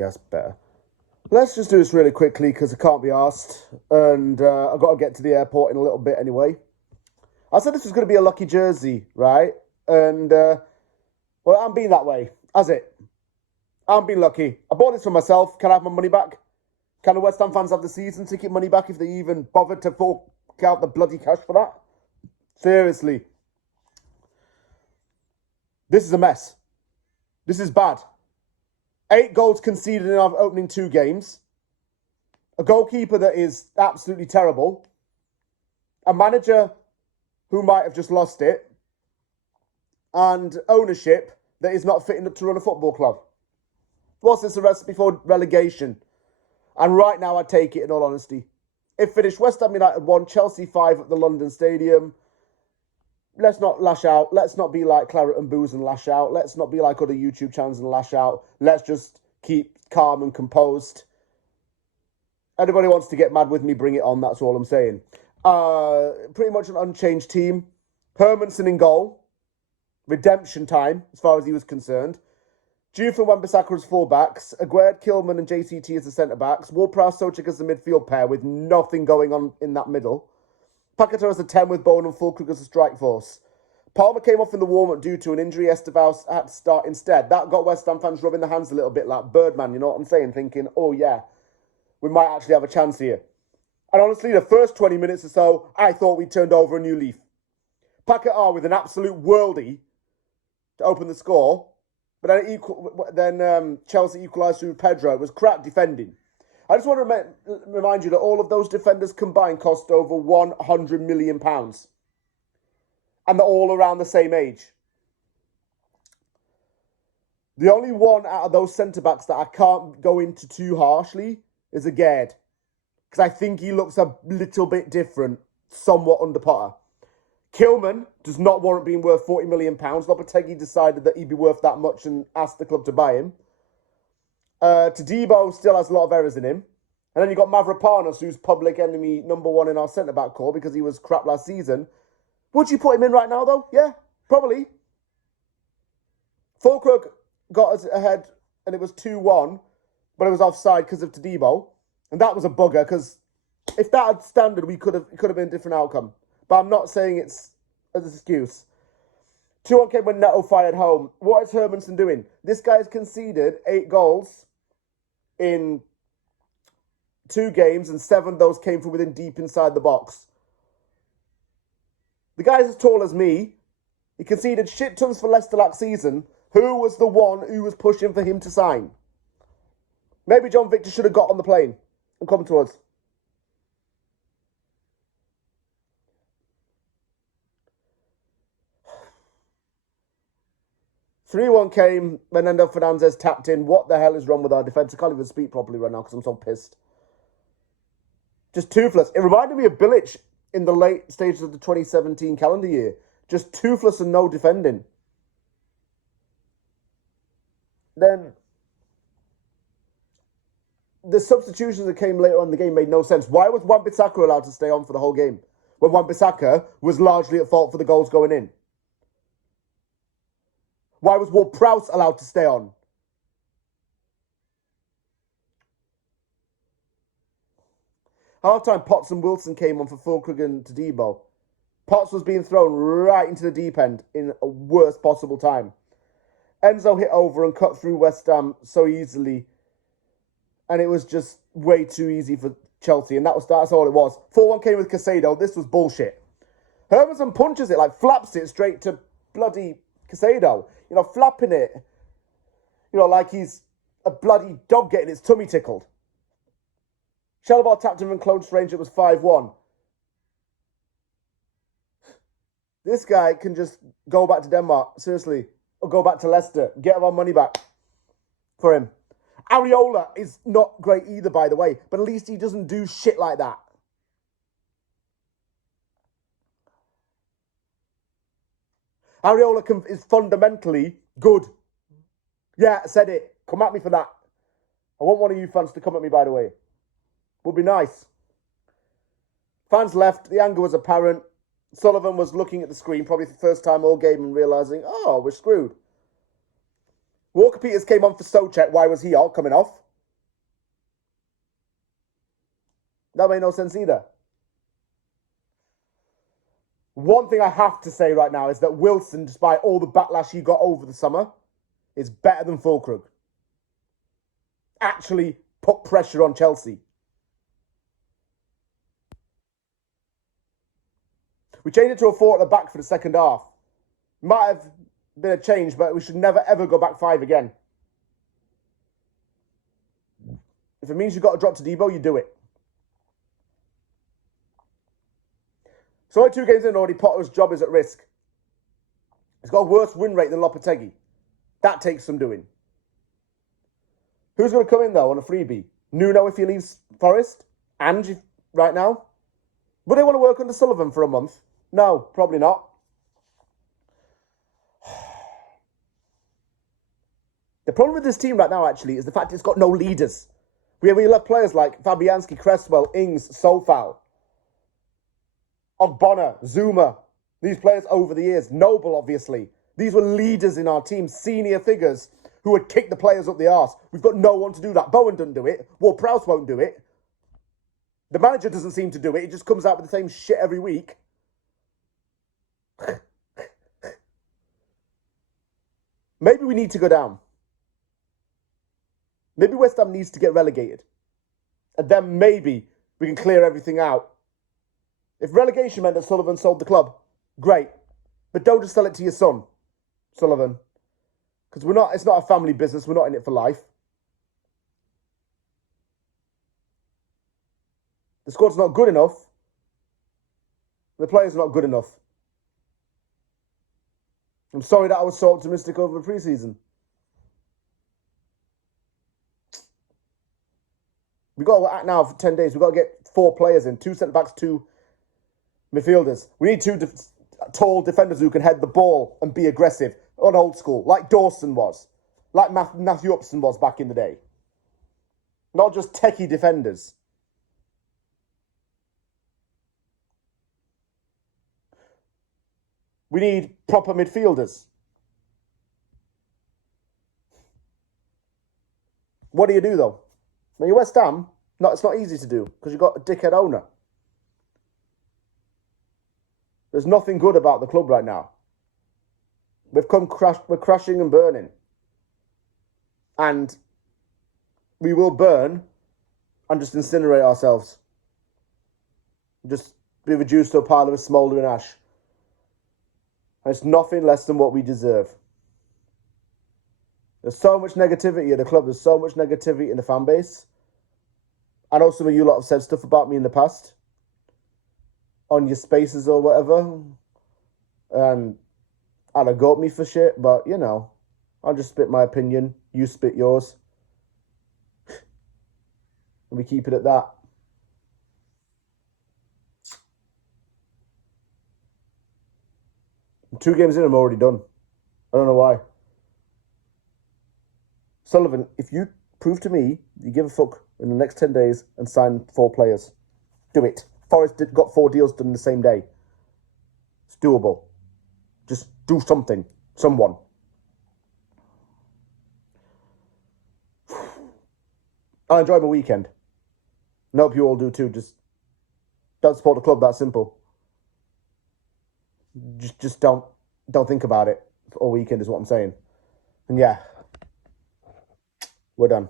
Yes, better. Let's just do this really quickly because I can't be asked, and I've got to get to the airport in a little bit anyway. I said this was going to be a lucky jersey, right? And, well, I'm being that way. Has it? I'm being lucky. I bought this for myself. Can I have my money back? Can the West Ham fans have the season ticket money back if they even bothered to fork out the bloody cash for that? Seriously. This is a mess. This is bad. 8 goals conceded in our opening 2 games. A goalkeeper that is absolutely terrible. A manager who might have just lost it. And ownership that is not fit enough to run a football club. What's this a recipe for relegation? And right now I'd take it in all honesty. It finished West Ham United 1, Chelsea 5 at the London Stadium. Let's not lash out. Let's not be like Claret and Booze and lash out. Let's not be like other YouTube channels and lash out. Let's just keep calm and composed. Anybody wants to get mad with me, bring it on. That's all I'm saying. Pretty much an unchanged team. Hermanson in goal. Redemption time, as far as he was concerned. Juve and Wan-Bissaka as full-backs. Aguerd, Kilman and JCT as the centre-backs. Ward-Prowse, Soucek as the midfield pair with nothing going on in that middle. Paquetá as a 10 with Bowen and Fulkrug as a strike force. Palmer came off in the warm-up due to an injury. Esteval had to start instead. That got West Ham fans rubbing their hands a little bit like Birdman, you know what I'm saying? Thinking, oh yeah, we might actually have a chance here. And honestly, the first 20 minutes or so, I thought we turned over a new leaf. Paquetá with an absolute worldie to open the score. But then Chelsea equalised through Pedro. It was crap defending. I just want to remind you that all of those defenders combined cost over £100 million. And they're all around the same age. The only one out of those centre-backs that I can't go into too harshly is Aguerd. Because I think he looks a little bit different, somewhat under Potter. Kilman does not warrant being worth £40 million. Lopetegui decided that he'd be worth that much and asked the club to buy him. Todibo still has a lot of errors in him. And then you've got Mavropanos, who's public enemy #1 in our centre-back core because he was crap last season. Would you put him in right now, though? Yeah, probably. Fulkrug got us ahead, and it was 2-1, but it was offside because of Todibo. And that was a bugger, because if that had standard, it could have been a different outcome. But I'm not saying it's as an excuse. 2-1 came when Neto fired home. What is Hermanson doing? This guy has conceded 8 goals in 2 games, and 7 of those came from within deep inside the box. The guy's as tall as me. He conceded shit tons for Leicester last season. Who was the one who was pushing for him to sign? Maybe John Victor should have got on the plane and come to us. (3-1) came when Endo Fernandez tapped in. What the hell is wrong with our defence? I can't even speak properly right now because I'm so pissed. Just toothless. It reminded me of Bilic in the late stages of the 2017 calendar year. Just toothless and no defending. Then the substitutions that came later on in the game made no sense. Why was Wan-Bissaka allowed to stay on for the whole game when Wan-Bissaka was largely at fault for the goals going in? Why was Ward-Prowse allowed to stay on? Half-time, Potts and Wilson came on for Fulkrug and Todibo. Potts was being thrown right into the deep end in a worst possible time. Enzo hit over and cut through West Ham so easily. And it was just way too easy for Chelsea. And that's all it was. 4-1 came with Caicedo. This was bullshit. Hermanson punches it, like flaps it straight to bloody Caicedo. You know, flapping it. You know, like he's a bloody dog getting its tummy tickled. Shalabal tapped him in close range. It was 5-1. This guy can just go back to Denmark, seriously. Or go back to Leicester. Get our money back for him. Areola is not great either, by the way. But at least he doesn't do shit like that. Areola is fundamentally good. Yeah, I said it. Come at me for that. I want one of you fans to come at me, by the way. Would be nice. Fans left. The anger was apparent. Sullivan was looking at the screen, probably for the first time all game, and realising, oh, we're screwed. Walker-Peters came on for Soucek. Why was he coming off? That made no sense either. One thing I have to say right now is that Wilson, despite all the backlash he got over the summer, is better than Fulkrug. Actually put pressure on Chelsea. We changed it to a 4 at the back for the second half. Might have been a change, but we should never, ever go back 5 again. If it means you've got to drop to Debo, you do it. So only 2 games in already, Potter's job is at risk. He's got a worse win rate than Lopetegui. That takes some doing. Who's going to come in, though, on a freebie? Nuno if he leaves Forest? Ange right now? Would they want to work under Sullivan for a month? No, probably not. The problem with this team right now, actually, is the fact it's got no leaders. We have players like Fabianski, Cresswell, Ings, Sofal, Ogbonna, Zuma. These players over the years. Noble, obviously. These were leaders in our team, senior figures who would kick the players up the arse. We've got no one to do that. Bowen doesn't do it. Ward-Prowse won't do it. The manager doesn't seem to do it. He just comes out with the same shit every week. Maybe we need to go down. Maybe West Ham needs to get relegated. And then maybe we can clear everything out. If relegation meant that Sullivan sold the club, great. But don't just sell it to your son, Sullivan. Because it's not a family business. We're not in it for life. The squad's not good enough. The players are not good enough. I'm sorry that I was so optimistic over the preseason. We've got to act now for 10 days. We've got to get 4 players in. 2 centre-backs, 2 midfielders. We need 2 tall defenders who can head the ball and be aggressive on old school, like Dawson was. Like Matthew Upson was back in the day. Not just techie defenders. We need proper midfielders. What do you do, though? When you're West Ham, it's not easy to do because you've got a dickhead owner. There's nothing good about the club right now. We're crashing and burning. And we will burn and just incinerate ourselves. Just be reduced to a pile of smouldering ash. And it's nothing less than what we deserve. There's so much negativity at the club. There's so much negativity in the fan base. I know some of you lot have said stuff about me in the past. On your spaces or whatever. And I'd have got me for shit. But, I'll just spit my opinion. You spit yours. And we keep it at that. I'm 2 games in, I'm already done. I don't know why. Sullivan, if you prove to me you give a fuck in the next 10 days and sign 4 players, do it. Forest got 4 deals done in the same day. It's doable. Just do something. Someone. I enjoy my weekend. And I hope you all do too. Just don't support the club, that simple. Just don't think about it all weekend is what I'm saying. And yeah, we're done.